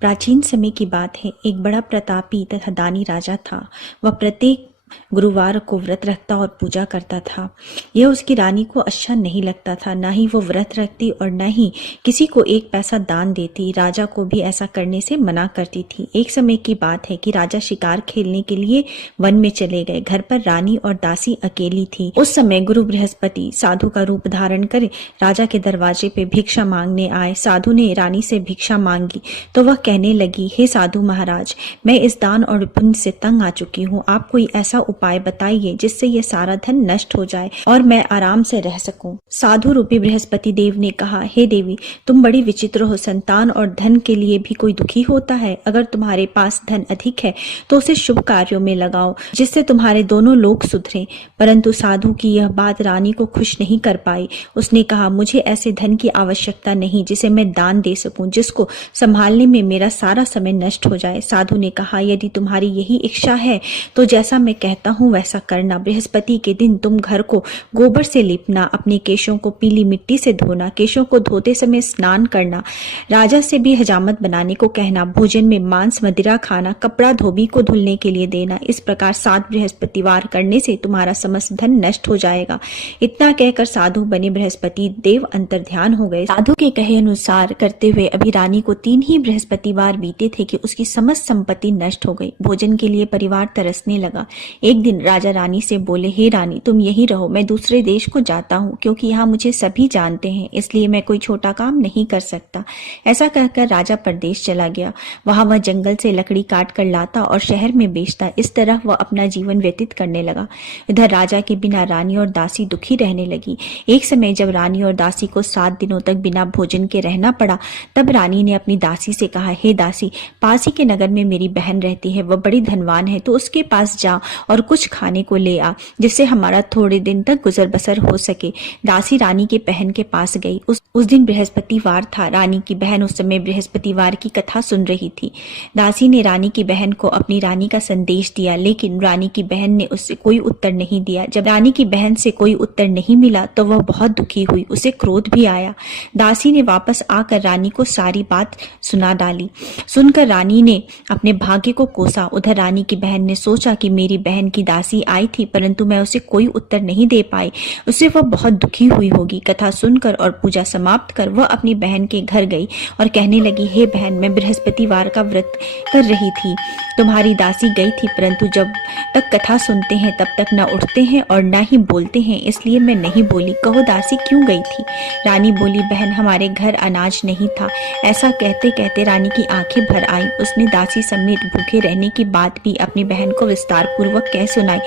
प्राचीन समय की बात है। एक बड़ा प्रतापी तथा दानी राजा था। वह प्रत्येक गुरुवार को व्रत रखता और पूजा करता था। यह उसकी रानी को अच्छा नहीं लगता था। न ही वो व्रत रखती और न ही किसी को एक पैसा दान देती। राजा को भी ऐसा करने से मना करती थी। एक समय की बात है कि राजा शिकार खेलने के लिए वन में चले गए। घर पर रानी और दासी अकेली थी। उस समय गुरु बृहस्पति साधु का रूप धारण कर राजा के दरवाजे पे भिक्षा मांगने आए। साधु ने रानी से भिक्षा मांगी तो वह कहने लगी, हे साधु महाराज, मैं इस दान और पुण्य से तंग आ चुकी हूँ। आप कोई ऐसा उपाय बताइए जिससे ये सारा धन नष्ट हो जाए और मैं आराम से रह सकूं। साधु रूपी बृहस्पति देव ने कहा, हे देवी, तुम बड़ी विचित्र हो। संतान और धन के लिए भी कोई दुखी होता है। अगर तुम्हारे पास धन अधिक है तो उसे शुभ कार्यों में लगाओ जिससे तुम्हारे दोनों लोग सुधरें। परंतु साधु की यह बात रानी को खुश नहीं कर पाई। उसने कहा, मुझे ऐसे धन की आवश्यकता नहीं जिसे मैं दान दे सकूं, जिसको संभालने में मेरा सारा समय नष्ट हो जाए। साधु ने कहा, यदि तुम्हारी यही इच्छा है तो जैसा मैं कहता हूँ वैसा करना। बृहस्पति के दिन तुम घर को गोबर से लिपना, अपने केशों को पीली मिट्टी से धोना, केशों को धोते समय स्नान करना, राजा से भी हजामत बनाने को कहना, भोजन में मांस मदिरा खाना, कपड़ा धोबी को धुलने के लिए देना। इस प्रकार 7 बृहस्पतिवार करने से तुम्हारा समस्त धन नष्ट हो जाएगा। इतना कहकर साधु बने बृहस्पति देव अंतर्ध्यान हो गए। साधु के कहे अनुसार करते हुए अभी रानी को 3 ही बृहस्पतिवार बीते थे कि उसकी समस्त संपत्ति नष्ट हो गई। भोजन के लिए परिवार तरसने लगा। एक दिन राजा रानी से बोले, हे रानी, तुम यहीं रहो, मैं दूसरे देश को जाता हूँ, क्योंकि यहाँ मुझे सभी जानते हैं, इसलिए मैं कोई छोटा काम नहीं कर सकता। ऐसा कहकर राजा परदेश चला गया। वहां वह जंगल से लकड़ी काट कर लाता और शहर में बेचता। इस तरह वह अपना जीवन व्यतीत करने लगा। इधर राजा के बिना रानी और दासी दुखी रहने लगी। एक समय जब रानी और दासी को 7 दिनों तक बिना भोजन के रहना पड़ा, तब रानी ने अपनी दासी से कहा, हे दासी, पास ही के नगर में मेरी बहन रहती है, वह बड़ी धनवान है, तो उसके पास जा और कुछ खाने को ले आ, जिससे हमारा थोड़े दिन तक गुजर बसर हो सके। दासी रानी के बहन के पास गई। उस दिन बृहस्पतिवार था। रानी की बहन उस समय बृहस्पतिवार की कथा सुन रही थी। दासी ने रानी की बहन को अपनी रानी का संदेश दिया, लेकिन रानी की बहन ने उससे कोई उत्तर नहीं दिया। जब रानी की बहन से कोई उत्तर नहीं मिला तो वह बहुत दुखी हुई। उसे क्रोध भी आया। दासी ने वापस आकर रानी को सारी बात सुना डाली। सुनकर रानी ने अपने भाग्य को कोसा। उधर रानी की बहन ने सोचा कि मेरी बहन की दासी आई थी, परंतु मैं उसे कोई उत्तर नहीं दे पाई, उससे वह बहुत दुखी हुई होगी। कथा सुनकर और पूजा समाप्त कर वह अपनी बहन के घर गई और कहने लगी, हे बहन, मैं बृहस्पतिवार का व्रत कर रही थी। तुम्हारी दासी गई थी, परंतु जब तक कथा सुनते हैं तब तक न उठते हैं और न ही बोलते हैं, इसलिए मैं नहीं बोली। कहो दासी क्यों गई थी? रानी बोली, बहन, हमारे घर अनाज नहीं था। ऐसा कहते कहते रानी की आंखें भर आई। उसने दासी समेत भूखे रहने की बात भी अपनी बहन को विस्तार पूर्वक कह सुनाई।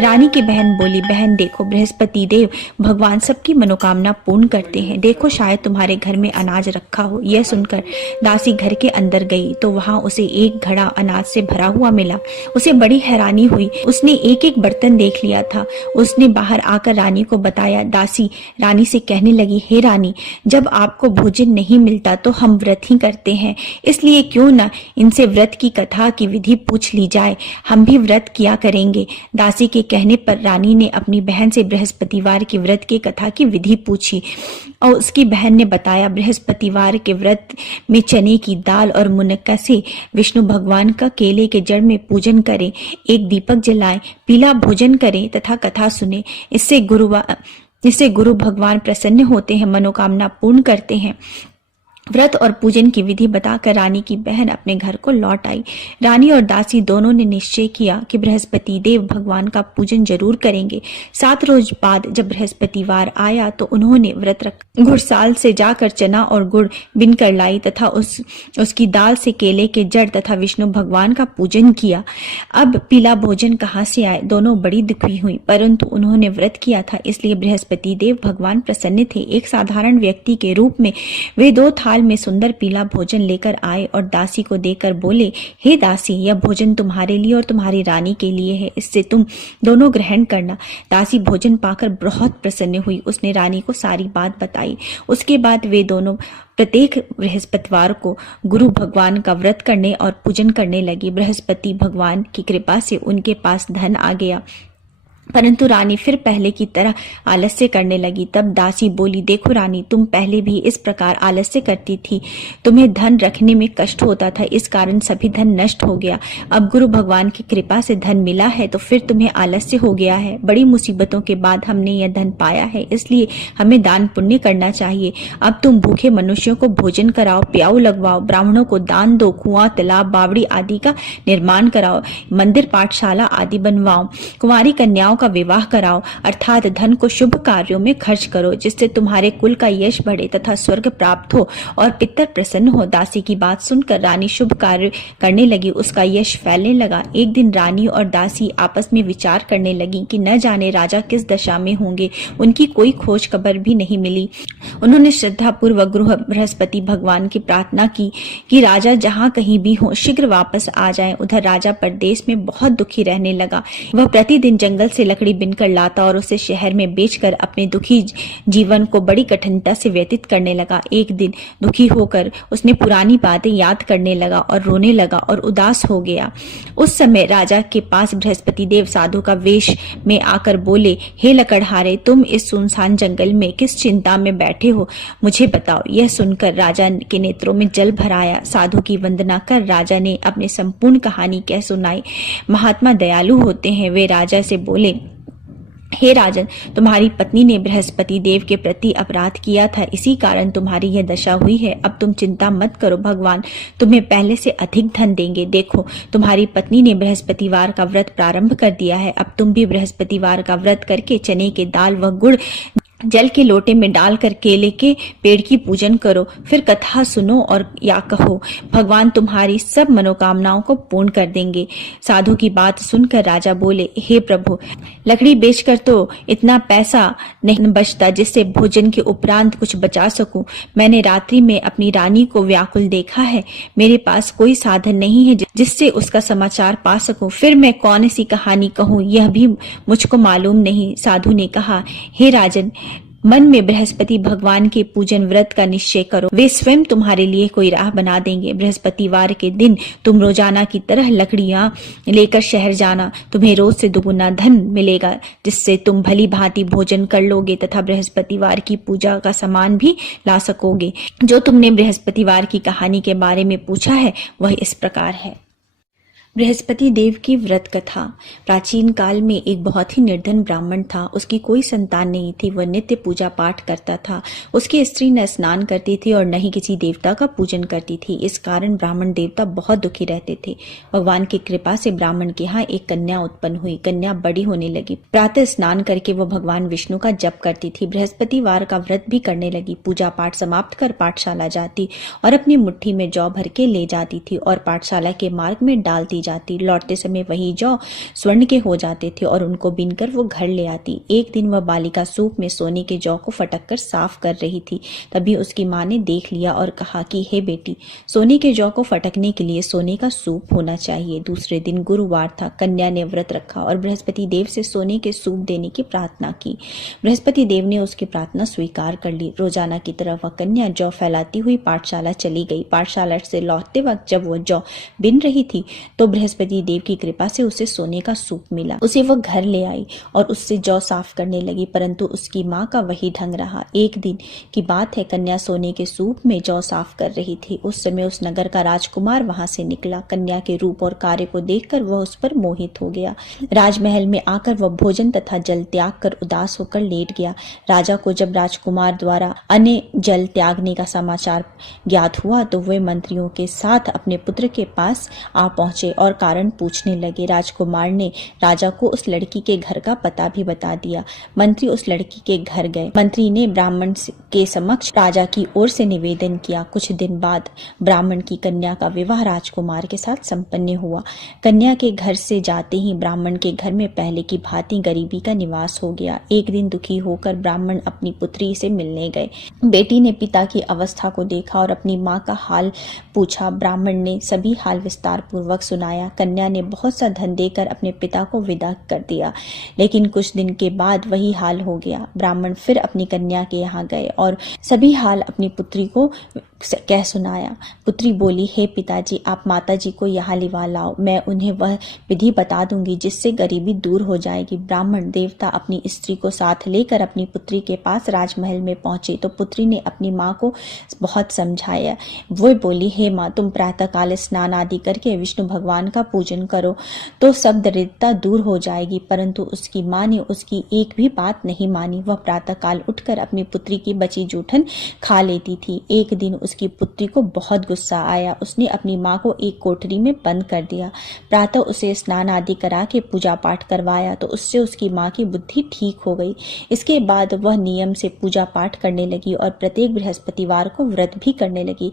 रानी की बहन बोली, बहन देखो, बृहस्पति देव भगवान सबकी मनोकामना पूर्ण करते हैं। देखो, शायद तुम्हारे घर में अनाज रखा हो। यह सुनकर दासी घर के अंदर गई तो वहां उसे एक घड़ा अनाज से भरा हुआ मिला। उसे बड़ी हैरानी हुई। उसने एक एक बर्तन देख लिया था। उसने बाहर आकर रानी को बताया। दासी रानी से कहने लगी, हे रानी, जब आपको भोजन नहीं मिलता तो हम व्रत ही करते हैं, इसलिए क्यों न इनसे व्रत की कथा की विधि पूछ ली जाए, हम भी व्रत किया करेंगे। दासी के कहने पर रानी ने अपनी बहन से बृहस्पतिवार की व्रत की कथा की विधि पूछी और उसकी बहन ने बताया, बृहस्पतिवार के व्रत में चने की दाल और मुनक्का से विष्णु भगवान का केले के जड़ में पूजन करें, एक दीपक जलाएं, पीला भोजन करें तथा कथा सुने। इससे गुरु भगवान प्रसन्न होते हैं, मनोकामना पूर्ण करते हैं। व्रत और पूजन की विधि बताकर रानी की बहन अपने घर को लौट आई। रानी और दासी दोनों ने निश्चय किया कि बृहस्पति देव भगवान का पूजन जरूर करेंगे। 7 रोज बाद जब बृहस्पतिवार आया तो उन्होंने व्रत रख घुड़साल से जाकर चना और गुड़ बिन कर लाई तथा उसकी दाल से केले के जड़ तथा विष्णु भगवान का पूजन किया। अब पीला भोजन कहाँ से आए? दोनों बड़ी दुखी हुई, परंतु उन्होंने व्रत किया था, इसलिए बृहस्पति देव भगवान प्रसन्न थे। एक साधारण व्यक्ति के रूप में वे 2 थाल थाल में सुंदर पीला भोजन लेकर आए और दासी को देकर बोले, हे दासी, यह भोजन तुम्हारे लिए और तुम्हारी रानी के लिए है, इससे तुम दोनों ग्रहण करना। दासी भोजन पाकर बहुत प्रसन्न हुई। उसने रानी को सारी बात बताई। उसके बाद वे दोनों प्रत्येक बृहस्पतिवार को गुरु भगवान का व्रत करने और पूजन करने लगी। बृहस्पति भगवान की कृपा से उनके पास धन आ गया, परंतु रानी फिर पहले की तरह आलस्य करने लगी। तब दासी बोली, देखो रानी, तुम पहले भी इस प्रकार आलस्य करती थी, तुम्हें धन रखने में कष्ट होता था, इस कारण सभी धन नष्ट हो गया। अब गुरु भगवान की कृपा से धन मिला है तो फिर तुम्हें आलस्य हो गया है। बड़ी मुसीबतों के बाद हमने यह धन पाया है, इसलिए हमें दान पुण्य करना चाहिए। अब तुम भूखे मनुष्यों को भोजन कराओ, प्याऊ लगवाओ, ब्राह्मणों को दान दो, कुआं, तालाब, बावड़ी आदि का निर्माण कराओ, मंदिर, पाठशाला आदि बनवाओ, कुंवारी कन्याओं का विवाह कराओ, अर्थात धन को शुभ कार्यों में खर्च करो, जिससे तुम्हारे कुल का यश बढ़े तथा स्वर्ग प्राप्त हो और पितर प्रसन्न हो। दासी की बात सुनकर रानी शुभ कार्य करने लगी, उसका यश फैलने लगा। एक दिन रानी और दासी आपस में विचार करने लगी कि न जाने राजा किस दशा में होंगे, उनकी कोई खोज खबर भी नहीं मिली। उन्होंने श्रद्धा पूर्वक गुरु बृहस्पति भगवान की प्रार्थना की कि राजा जहाँ कहीं भी हो शीघ्र वापस आ जाएं। उधर राजा परदेश में बहुत दुखी रहने लगा। वह प्रतिदिन जंगल से लकड़ी बिनकर लाता और उसे शहर में बेचकर अपने दुखी जीवन को बड़ी कठिनता से व्यतीत करने लगा। एक दिन दुखी होकर उसने पुरानी बातें याद करने लगा और रोने लगा और उदास हो गया। उस समय राजा के पास बृहस्पति देव साधु का वेश में आकर बोले, हे लकड़हारे, तुम इस सुनसान जंगल में किस चिंता में बैठे हो, मुझे बताओ। यह सुनकर राजा के नेत्रों में जल भर आया। साधु की वंदना कर राजा ने अपनी संपूर्ण कहानी कह सुनाई। महात्मा दयालु होते हैं। वे राजा से बोले, हे राजन, तुम्हारी पत्नी ने बृहस्पति देव के प्रति अपराध किया था, इसी कारण तुम्हारी यह दशा हुई है। अब तुम चिंता मत करो, भगवान तुम्हें पहले से अधिक धन देंगे। देखो, तुम्हारी पत्नी ने बृहस्पतिवार का व्रत प्रारंभ कर दिया है। अब तुम भी बृहस्पतिवार का व्रत करके चने के दाल व गुड़ जल के लोटे में डालकर केले के पेड़ की पूजन करो, फिर कथा सुनो और या कहो, भगवान तुम्हारी सब मनोकामनाओं को पूर्ण कर देंगे। साधु की बात सुनकर राजा बोले, हे प्रभु, लकड़ी बेचकर तो इतना पैसा नहीं बचता जिससे भोजन के उपरांत कुछ बचा सकूं। मैंने रात्रि में अपनी रानी को व्याकुल देखा है, मेरे पास कोई साधन नहीं है जिससे उसका समाचार पा सकूं। फिर मैं कौन सी कहानी कहूं, यह भी मुझको मालूम नहीं। साधु ने कहा, हे राजन, मन में बृहस्पति भगवान के पूजन व्रत का निश्चय करो, वे स्वयं तुम्हारे लिए कोई राह बना देंगे। बृहस्पतिवार के दिन तुम रोजाना की तरह लकड़ियां लेकर शहर जाना, तुम्हें रोज से दुगुना धन मिलेगा, जिससे तुम भली भांति भोजन कर लोगे तथा बृहस्पतिवार की पूजा का सामान भी ला सकोगे। जो तुमने बृहस्पतिवार की कहानी के बारे में पूछा है वह इस प्रकार है। बृहस्पति देव की व्रत कथा। प्राचीन काल में एक बहुत ही निर्धन ब्राह्मण था। उसकी कोई संतान नहीं थी। वह नित्य पूजा पाठ करता था। उसकी स्त्री न स्नान करती थी और न ही किसी देवता का पूजन करती थी। इस कारण ब्राह्मण देवता बहुत दुखी रहते थे। भगवान की कृपा से ब्राह्मण के यहाँ एक कन्या उत्पन्न हुई। कन्या बड़ी होने लगी। प्रातः स्नान करके वह भगवान विष्णु का जप करती थी। बृहस्पतिवार का व्रत भी करने लगी। पूजा पाठ समाप्त कर पाठशाला जाती और अपनी मुट्ठी में जौ भर के ले जाती थी और पाठशाला के मार्ग में डालती जाती। लौटते समय वही जौ स्वर्ण के हो जाते थे और उनको बीनकर वो घर ले आती। एक दिन वह बालिका सूप में सोने के जौ को फटक कर साफ कर रही थी। तभी उसकी माँ ने देख लिया और कहा कि हे बेटी, सोने के जौ को फटकने के लिए सोने का सूप होना चाहिए। दूसरे दिन गुरुवार था। कन्या ने व्रत रखा और बृहस्पति देव से सोने के सूप देने की प्रार्थना की। बृहस्पति देव ने उसकी प्रार्थना स्वीकार कर ली। रोजाना की तरह वह कन्या जौ फैलाती हुई पाठशाला चली गई। पाठशाला से लौटते वक्त जब वह जौ बिन रही थी तो बृहस्पति देव की कृपा से उसे सोने का सूप मिला। उसे वह घर ले आई और उससे जौ साफ करने लगी, परंतु उसकी माँ का वही ढंग रहा। एक दिन की बात है, कन्या सोने के सूप में जौ साफ कर रही थी। उस समय उस नगर का राजकुमार वहां से निकला। कन्या के रूप और कार्य को देखकर वह उस पर मोहित हो गया। राजमहल में आकर वह भोजन तथा जल त्याग कर उदास होकर लेट गया। राजा को जब राजकुमार द्वारा अन्य जल त्यागने का समाचार ज्ञात हुआ तो वे मंत्रियों के साथ अपने पुत्र के पास आ पहुंचे और कारण पूछने लगे। राजकुमार ने राजा को उस लड़की के घर का पता भी बता दिया। मंत्री उस लड़की के घर गए। मंत्री ने ब्राह्मण के समक्ष राजा की ओर से निवेदन किया। कुछ दिन बाद ब्राह्मण की कन्या का विवाह राजकुमार के साथ संपन्न हुआ। कन्या के घर से जाते ही ब्राह्मण के घर में पहले की भांति गरीबी का निवास हो गया। एक दिन दुखी होकर ब्राह्मण अपनी पुत्री से मिलने गए। बेटी ने पिता की अवस्था को देखा और अपनी माँ का हाल पूछा। ब्राह्मण ने सभी हाल विस्तार पूर्वक सुनाया। कन्या ने बहुत सा धन देकर अपने पिता को विदा कर दिया, लेकिन कुछ दिन के बाद वही हाल हो गया। ब्राह्मण फिर अपनी कन्या के यहाँ गए और सभी हाल अपनी पुत्री को कह सुनाया। पुत्री बोली, हे पिताजी, आप माताजी को यहाँ लिवा लाओ, मैं उन्हें वह विधि बता दूंगी जिससे गरीबी दूर हो जाएगी। ब्राह्मण देवता अपनी स्त्री को साथ लेकर अपनी पुत्री के पास राजमहल में पहुंचे तो पुत्री ने अपनी माँ को बहुत समझाया। वो बोली, हे माँ, तुम प्रातःकाल स्नान आदि करके विष्णु भगवान का पूजन करो तो सब दरिद्रता दूर हो जाएगी। परंतु उसकी माँ ने उसकी एक भी बात नहीं मानी। वह प्रातःकाल उठकर अपनी पुत्री की बची जूठन खा लेती थी। एक दिन उसकी पुत्री को बहुत गुस्सा आया। उसने अपनी माँ को एक कोठरी में बंद कर दिया। प्रातः उसे स्नान आदि करा के पूजा पाठ करवाया तो उससे उसकी माँ की बुद्धि ठीक हो गई। इसके बाद वह नियम से पूजा पाठ करने लगी और प्रत्येक बृहस्पतिवार को व्रत भी करने लगी।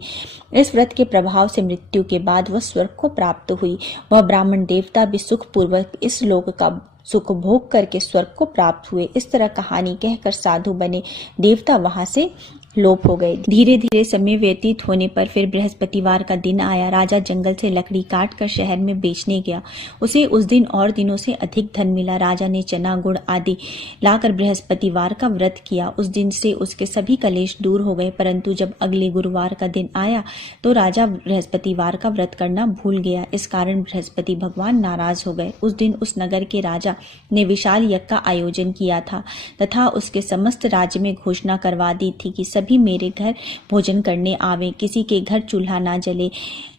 इस व्रत के प्रभाव से मृत्यु के बाद वह स्वर्ग को प्राप्त हुई। वह ब्राह्मण देवता भी सुखपूर्वक इस लोक का सुख भोग करके स्वर्ग को प्राप्त हुए। इस तरह कहानी कहकर साधु बने देवता वहां से लोप हो गए। धीरे धीरे समय व्यतीत होने पर फिर बृहस्पतिवार का दिन आया। राजा जंगल से लकड़ी काट कर शहर में बेचने गया। उसे उस दिन और दिनों से अधिक धन मिला। राजा ने चना गुड़ आदि लाकर बृहस्पतिवार का व्रत किया। उस दिन से उसके सभी कलेश दूर हो गए। परंतु जब अगले गुरुवार का दिन आया तो राजा बृहस्पतिवार का व्रत करना भूल गया। इस कारण बृहस्पति भगवान नाराज हो गए। उस दिन उस नगर के राजा ने विशाल यज्ञ का आयोजन किया था तथा उसके समस्त राज्य में घोषणा करवा दी थी कि सभी मेरे घर भोजन करने आवे, किसी के घर चूल्हा ना जले।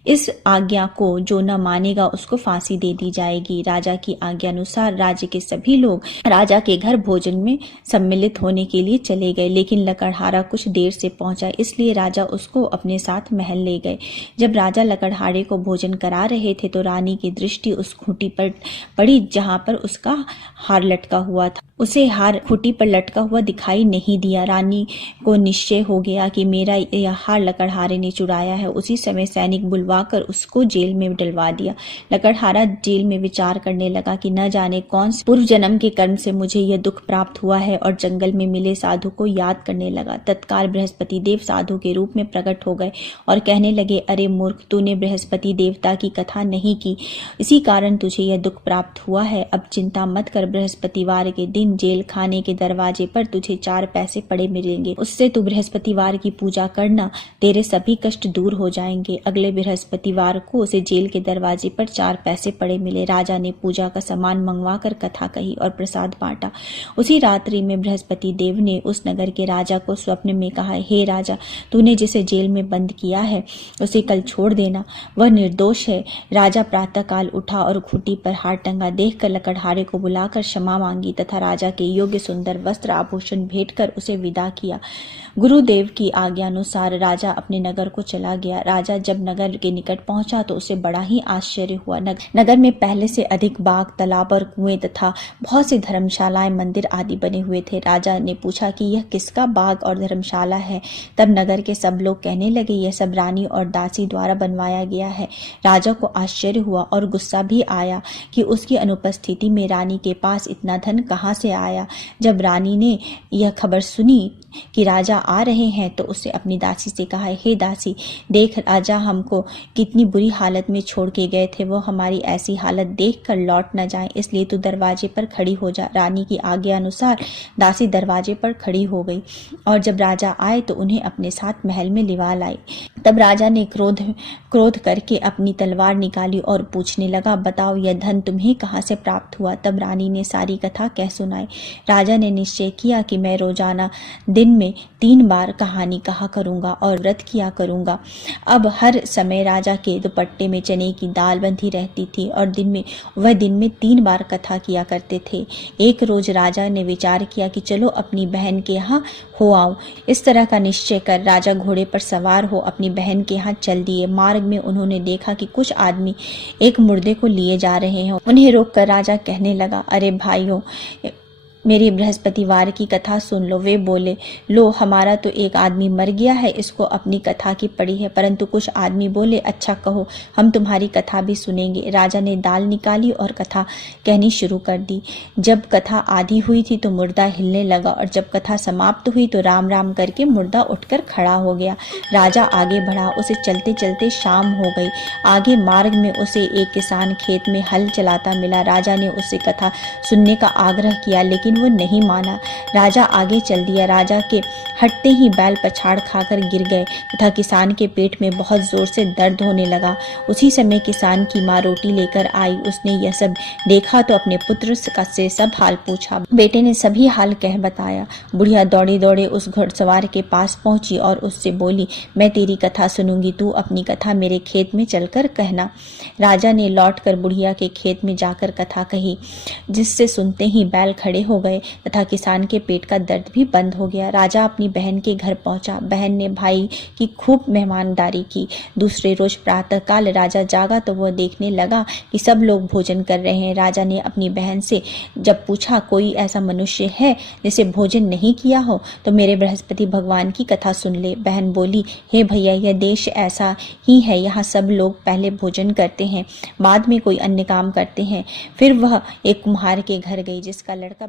इस आज्ञा को जो न मानेगा उसको फांसी दे दी जाएगी। राजा की आज्ञा अनुसार राज्य के सभी लोग राजा के घर भोजन में सम्मिलित होने के लिए चले गए, लेकिन लकड़हारा कुछ देर से पहुंचा, इसलिए राजा उसको अपने साथ महल ले गए। जब राजा लकड़हारे को भोजन करा रहे थे तो रानी की दृष्टि उस खूंटी पर पड़ी जहां पर उसका हार लटका हुआ था। उसे हार खूंटी पर लटका हुआ दिखाई नहीं दिया। रानी को निश्चय हो गया कि मेरा यह हार लकड़हारे ने चुराया है। उसी समय सैनिक बुलवाकर उसको जेल में डलवा दिया। लकड़हारा जेल में विचार करने लगा कि न जाने कौन से पूर्व जन्म के कर्म से मुझे यह दुख प्राप्त हुआ है, और जंगल में मिले साधु को याद करने लगा। तत्काल बृहस्पति देव साधु के रूप में प्रकट हो गए और कहने लगे, अरे मूर्ख, तूने बृहस्पति देवता की कथा नहीं की, इसी कारण तुझे यह दुख प्राप्त हुआ है। अब चिंता मत कर, बृहस्पतिवार के दिन जेल खाने के दरवाजे पर तुझे 4 पैसे पड़े मिलेंगे। उससे तू बृहस्पतिवार की पूजा करना, तेरे सभी कष्ट दूर हो जाएंगे। अगले बृहस्पतिवार को उसे जेल के दरवाजे पर 4 पैसे पड़े मिले। राजा ने पूजा का सामान मंगवा कर कथा कही और प्रसाद बांटा। उसी रात्रि में बृहस्पति देव ने उस नगर के राजा को स्वप्न में कहा, हे राजा, तूने जिसे जेल में बंद किया है उसे कल छोड़ देना, वह निर्दोष है। राजा प्रातःकाल उठा और खूंटी पर हार टंगा देखकर लकड़हारे को बुलाकर क्षमा मांगी तथा राजा के योग्य सुंदर वस्त्र आभूषण भेंट कर उसे विदा किया। गुरुदेव की आज्ञा अनुसार राजा अपने नगर को चला गया। राजा जब नगर के निकट पहुंचा तो उसे बड़ा ही आश्चर्य हुआ। नगर में पहले से अधिक बाग, तालाब और कुएं तथा बहुत सी धर्मशालाएं, मंदिर आदि बने हुए थे। राजा ने पूछा कि यह किसका बाग और धर्मशाला है। तब नगर के सब लोग कहने लगे, यह सब रानी और दासी द्वारा बनवाया गया है। राजा को आश्चर्य हुआ और गुस्सा भी आया कि उसकी अनुपस्थिति में रानी के पास इतना धन कहाँ से आया। जब रानी ने यह खबर सुनी कि राजा आ रहे हैं तो उसने अपनी दासी से कहा, हे दासी, देख राजा हमको कितनी बुरी हालत में छोड़ के गए थे, वो हमारी ऐसी हालत देखकर लौट न जाएं, इसलिए तू दरवाजे पर खड़ी हो जा। रानी की आज्ञा अनुसार दासी दरवाजे पर खड़ी हो गई और जब राजा आए तो उन्हें अपने साथ महल में लिवा लाई। तब राजा ने क्रोध करके अपनी तलवार निकाली और पूछने लगा, बताओ यह धन तुम्हें कहाँ से प्राप्त हुआ। तब रानी ने सारी कथा कह सुनाई। राजा ने निश्चय किया कि मैं रोजाना दिन में 3 बार कहानी कहा करूंगा और व्रत किया करूंगा। अब हर समय राजा के दुपट्टे में चने की दाल बंधी रहती थी और दिन में 3 बार कथा किया करते थे। एक रोज राजा ने विचार किया कि चलो अपनी बहन के यहाँ हो आओ। इस तरह का निश्चय कर राजा घोड़े पर सवार हो अपनी बहन के यहाँ चल दिए। मार्ग में उन्होंने देखा कि कुछ आदमी एक मुर्दे को लिए जा रहे हैं। उन्हें रोककर राजा कहने लगा, अरे भाइयों, मेरी बृहस्पतिवार की कथा सुन लो। वे बोले, लो, हमारा तो एक आदमी मर गया है, इसको अपनी कथा की पड़ी है। परंतु कुछ आदमी बोले, अच्छा कहो, हम तुम्हारी कथा भी सुनेंगे। राजा ने दाल निकाली और कथा कहनी शुरू कर दी। जब कथा आधी हुई थी तो मुर्दा हिलने लगा और जब कथा समाप्त हुई तो राम राम करके मुर्दा उठकर खड़ा हो गया। राजा आगे बढ़ा, उसे चलते चलते शाम हो गई। आगे मार्ग में उसे एक किसान खेत में हल चलाता मिला। राजा ने उससे कथा सुनने का आग्रह किया, लेकिन वो नहीं माना। राजा आगे चल दिया। राजा के हटते ही बैल पछाड़ खाकर गिर गए तथा किसान के पेट में बहुत जोर से दर्द होने लगा। उसी समय किसान की माँ रोटी लेकर आई। उसने यह सब देखा तो अपने पुत्र से सब हाल पूछा। बेटे ने सभी हाल कह बताया। बुढ़िया दौड़े दौड़े उस घुड़सवार के पास पहुंची और उससे बोली, मैं तेरी कथा सुनूंगी, तू अपनी कथा मेरे खेत में चलकर कहना। राजा ने लौटकर बुढ़िया के खेत में जाकर कथा कही, जिससे सुनते ही बैल खड़े हो गए तथा किसान के पेट का दर्द भी बंद हो गया। राजा अपनी बहन के घर पहुंचा। बहन ने भाई की खूब मेहमानदारी की। दूसरे रोज प्रातःकाल राजा जागा तो वह देखने लगा कि सब लोग भोजन कर रहे हैं। राजा ने अपनी बहन से जब पूछा, कोई ऐसा मनुष्य है जिसे भोजन नहीं किया हो तो मेरे बृहस्पति भगवान की कथा सुन ले। बहन बोली, हे भैया, यह देश ऐसा ही है, यहाँ सब लोग पहले भोजन करते हैं, बाद में कोई अन्य काम करते हैं। फिर वह एक कुम्हार के घर गई जिसका लड़का